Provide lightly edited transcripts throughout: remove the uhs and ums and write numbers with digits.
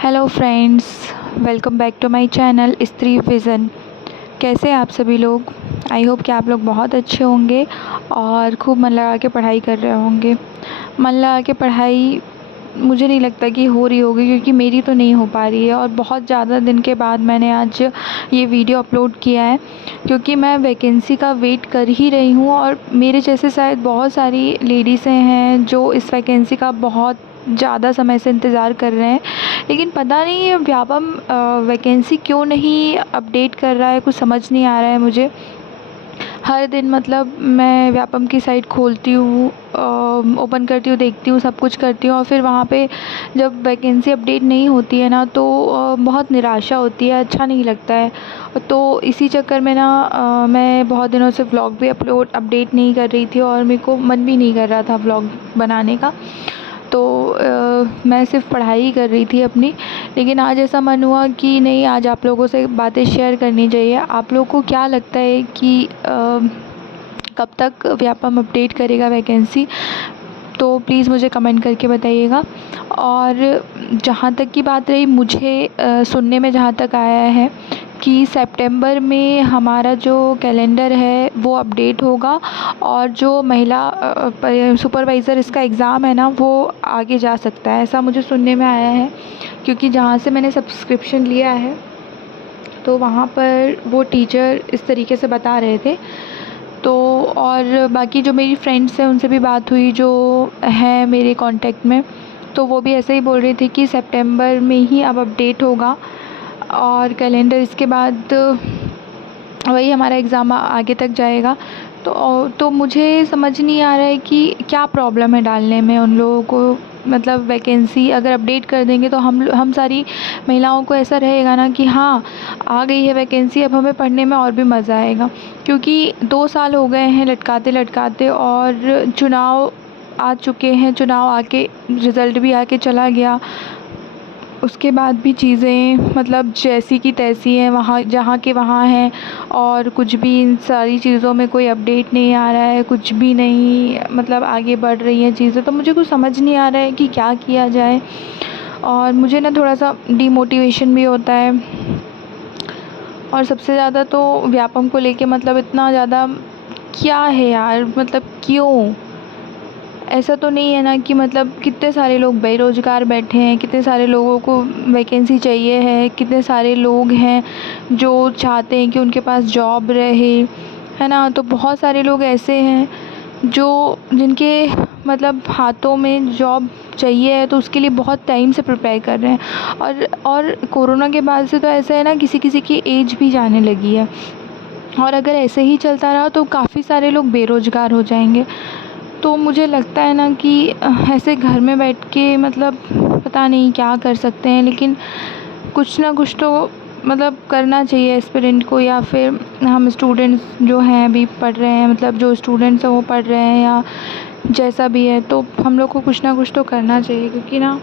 Hello friends, welcome back to my channel Stree vision. कैसे हैं आप सभी लोग? आई होप कि आप लोग बहुत अच्छे होंगे और खूब मन लगा के पढ़ाई कर रहे होंगे। मन लगा के पढ़ाई मुझे नहीं लगता कि हो रही होगी, क्योंकि मेरी तो नहीं हो पा रही है। और बहुत ज़्यादा दिन के बाद मैंने आज ये वीडियो अपलोड किया है, क्योंकि मैं वैकेंसी का वेट कर ही रही हूँ। और मेरे जैसे शायद बहुत सारी लेडीज़ें हैं जो इस वैकेंसी का बहुत ज़्यादा समय से इंतज़ार कर रहे हैं, लेकिन पता नहीं ये व्यापम वैकेंसी क्यों नहीं अपडेट कर रहा है। कुछ समझ नहीं आ रहा है मुझे। हर दिन मतलब मैं व्यापम की साइट खोलती हूँ, ओपन करती हूँ, देखती हूँ, सब कुछ करती हूँ, और फिर वहाँ पे जब वैकेंसी अपडेट नहीं होती है ना, तो बहुत निराशा होती है, अच्छा नहीं लगता है। तो इसी चक्कर में ना मैं बहुत दिनों से व्लॉग भी अपडेट नहीं कर रही थी, और मेरे को मन भी नहीं कर रहा था व्लॉग बनाने का। तो मैं सिर्फ़ पढ़ाई ही कर रही थी अपनी। लेकिन आज ऐसा मन हुआ कि नहीं, आज आप लोगों से बातें शेयर करनी चाहिए। आप लोगों को क्या लगता है कि कब तक व्यापम अपडेट करेगा वैकेंसी? तो प्लीज़ मुझे कमेंट करके बताइएगा। और जहाँ तक की बात रही, मुझे सुनने में जहाँ तक आया है कि सितंबर में हमारा जो कैलेंडर है वो अपडेट होगा, और जो महिला सुपरवाइज़र इसका एग्ज़ाम है ना, वो आगे जा सकता है, ऐसा मुझे सुनने में आया है। क्योंकि जहाँ से मैंने सब्सक्रिप्शन लिया है, तो वहाँ पर वो टीचर इस तरीके से बता रहे थे। तो और बाकी जो मेरी फ्रेंड्स हैं उनसे भी बात हुई, जो हैं मेरे कांटेक्ट में, तो वो भी ऐसे ही बोल रही थी कि सितंबर में ही अब अपडेट होगा, और कैलेंडर इसके बाद वही हमारा एग्ज़ाम आगे तक जाएगा। तो मुझे समझ नहीं आ रहा है कि क्या प्रॉब्लम है डालने में उन लोगों को। मतलब वैकेंसी अगर अपडेट कर देंगे तो हम सारी महिलाओं को ऐसा रहेगा ना कि हाँ, आ गई है वैकेंसी, अब हमें पढ़ने में और भी मज़ा आएगा। क्योंकि 2 साल हो गए हैं लटकाते लटकाते, और चुनाव आ चुके हैं, चुनाव आके रिज़ल्ट भी आके चला गया। उसके बाद भी चीज़ें मतलब जैसी की तैसी हैं, वहाँ जहाँ के वहाँ हैं, और कुछ भी इन सारी चीज़ों में कोई अपडेट नहीं आ रहा है, कुछ भी नहीं, मतलब आगे बढ़ रही हैं चीज़ें। तो मुझे कुछ समझ नहीं आ रहा है कि क्या किया जाए। और मुझे ना थोड़ा सा डिमोटिवेशन भी होता है। और सबसे ज़्यादा तो व्यापम को लेके मतलब इतना ज़्यादा क्या है यार, मतलब क्यों? ऐसा तो नहीं है ना कि मतलब कितने सारे लोग बेरोज़गार बैठे हैं, कितने सारे लोगों को वैकेंसी चाहिए है, कितने सारे लोग हैं जो चाहते हैं कि उनके पास जॉब रहे, है ना? तो बहुत सारे लोग ऐसे हैं जो जिनके मतलब हाथों में जॉब चाहिए है, तो उसके लिए बहुत टाइम से प्रिपेयर कर रहे हैं। और कोरोना के बाद से तो ऐसा है ना, किसी-किसी की एज भी जाने लगी है। और अगर ऐसे ही चलता रहा तो काफ़ी सारे लोग बेरोज़गार हो जाएंगे। तो मुझे लगता है ना कि ऐसे घर में बैठ के मतलब पता नहीं क्या कर सकते हैं, लेकिन कुछ ना कुछ तो मतलब करना चाहिए एस्पिरेंट को, या फिर हम स्टूडेंट्स जो हैं अभी पढ़ रहे हैं, मतलब जो स्टूडेंट्स हैं वो पढ़ रहे हैं, या जैसा भी है, तो हम लोग को कुछ ना कुछ तो करना चाहिए। क्योंकि ना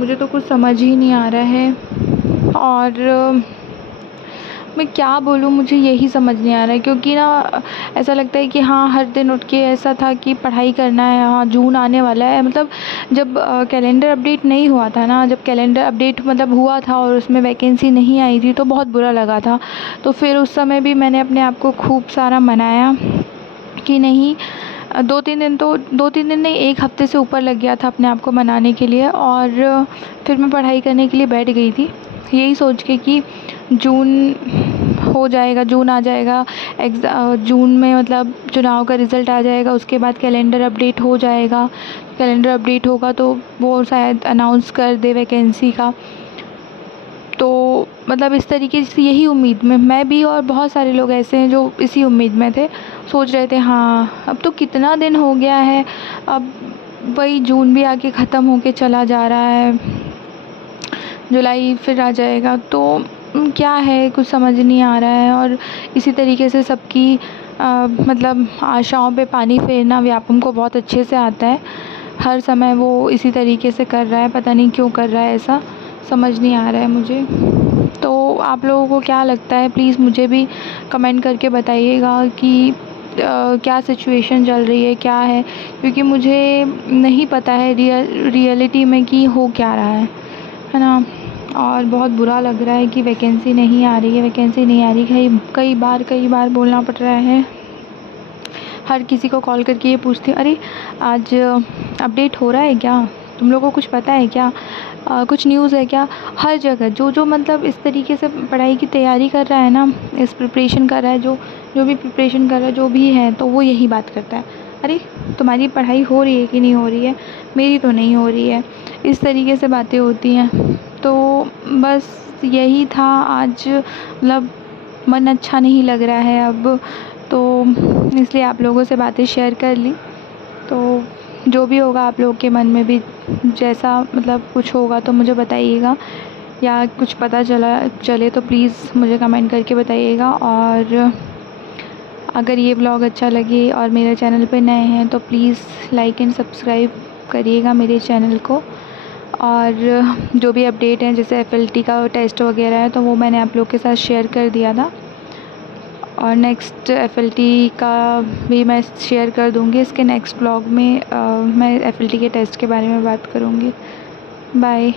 मुझे तो कुछ समझ ही नहीं आ रहा है। और मैं क्या बोलूँ, मुझे यही समझ नहीं आ रहा है। क्योंकि ना ऐसा लगता है कि हाँ, हर दिन उठ के ऐसा था कि पढ़ाई करना है, हाँ जून आने वाला है। मतलब जब कैलेंडर अपडेट नहीं हुआ था ना, जब कैलेंडर अपडेट मतलब हुआ था और उसमें वैकेंसी नहीं आई थी, तो बहुत बुरा लगा था। तो फिर उस समय भी मैंने अपने आप को खूब सारा मनाया कि नहीं, 2-3 दिन नहीं, 1 हफ़्ते से ऊपर लग गया था अपने आप को मनाने के लिए। और फिर मैं पढ़ाई करने के लिए बैठ गई थी, यही सोच के कि जून हो जाएगा, जून आ जाएगा, जून में मतलब चुनाव का रिज़ल्ट आ जाएगा, उसके बाद कैलेंडर अपडेट हो जाएगा। कैलेंडर अपडेट होगा तो वो शायद अनाउंस कर दे वैकेंसी का। तो मतलब इस तरीके से यही उम्मीद में मैं भी, और बहुत सारे लोग ऐसे हैं जो इसी उम्मीद में थे, सोच रहे थे हाँ अब तो कितना दिन हो गया है, अब वही जून भी आके ख़त्म होके चला जा रहा है, जुलाई फिर आ जाएगा। तो क्या है, कुछ समझ नहीं आ रहा है। और इसी तरीके से सबकी मतलब आशाओं पे पानी फेरना व्यापम को बहुत अच्छे से आता है। हर समय वो इसी तरीके से कर रहा है, पता नहीं क्यों कर रहा है, ऐसा समझ नहीं आ रहा है मुझे। तो आप लोगों को क्या लगता है, प्लीज़ मुझे भी कमेंट करके बताइएगा कि क्या सिचुएशन चल रही है, क्या है। क्योंकि मुझे नहीं पता है रियलिटी में कि हो क्या रहा है ना। और बहुत बुरा लग रहा है कि वैकेंसी नहीं आ रही है, वैकेंसी नहीं आ रही है। कई बार बोलना पड़ रहा है। हर किसी को कॉल करके ये पूछती हूँ, अरे आज अपडेट हो रहा है क्या, तुम लोगों को कुछ पता है क्या, कुछ न्यूज़ है क्या। हर जगह जो मतलब इस तरीके से पढ़ाई की तैयारी कर रहा है ना, इस प्रिपरेशन कर रहा है, जो भी प्रिपरेशन कर रहा है, जो भी है, तो वो यही बात करता है, अरे तुम्हारी पढ़ाई हो रही है कि नहीं हो रही है, मेरी तो नहीं हो रही है। इस तरीके से बातें होती हैं। तो बस यही था आज, मतलब मन अच्छा नहीं लग रहा है अब, तो इसलिए आप लोगों से बातें शेयर कर ली। तो जो भी होगा आप लोगों के मन में भी जैसा मतलब कुछ होगा तो मुझे बताइएगा, या कुछ पता चले तो प्लीज़ मुझे कमेंट करके बताइएगा। और अगर ये व्लॉग अच्छा लगे और मेरे चैनल पे नए हैं तो प्लीज़ लाइक एंड सब्सक्राइब करिएगा मेरे चैनल को। और जो भी अपडेट हैं, जैसे FLT का टेस्ट वगैरह है, तो वो मैंने आप लोग के साथ शेयर कर दिया था, और नेक्स्ट FLT का भी मैं शेयर कर दूँगी। इसके नेक्स्ट ब्लॉग में मैं FLT के टेस्ट के बारे में बात करूँगी। बाय।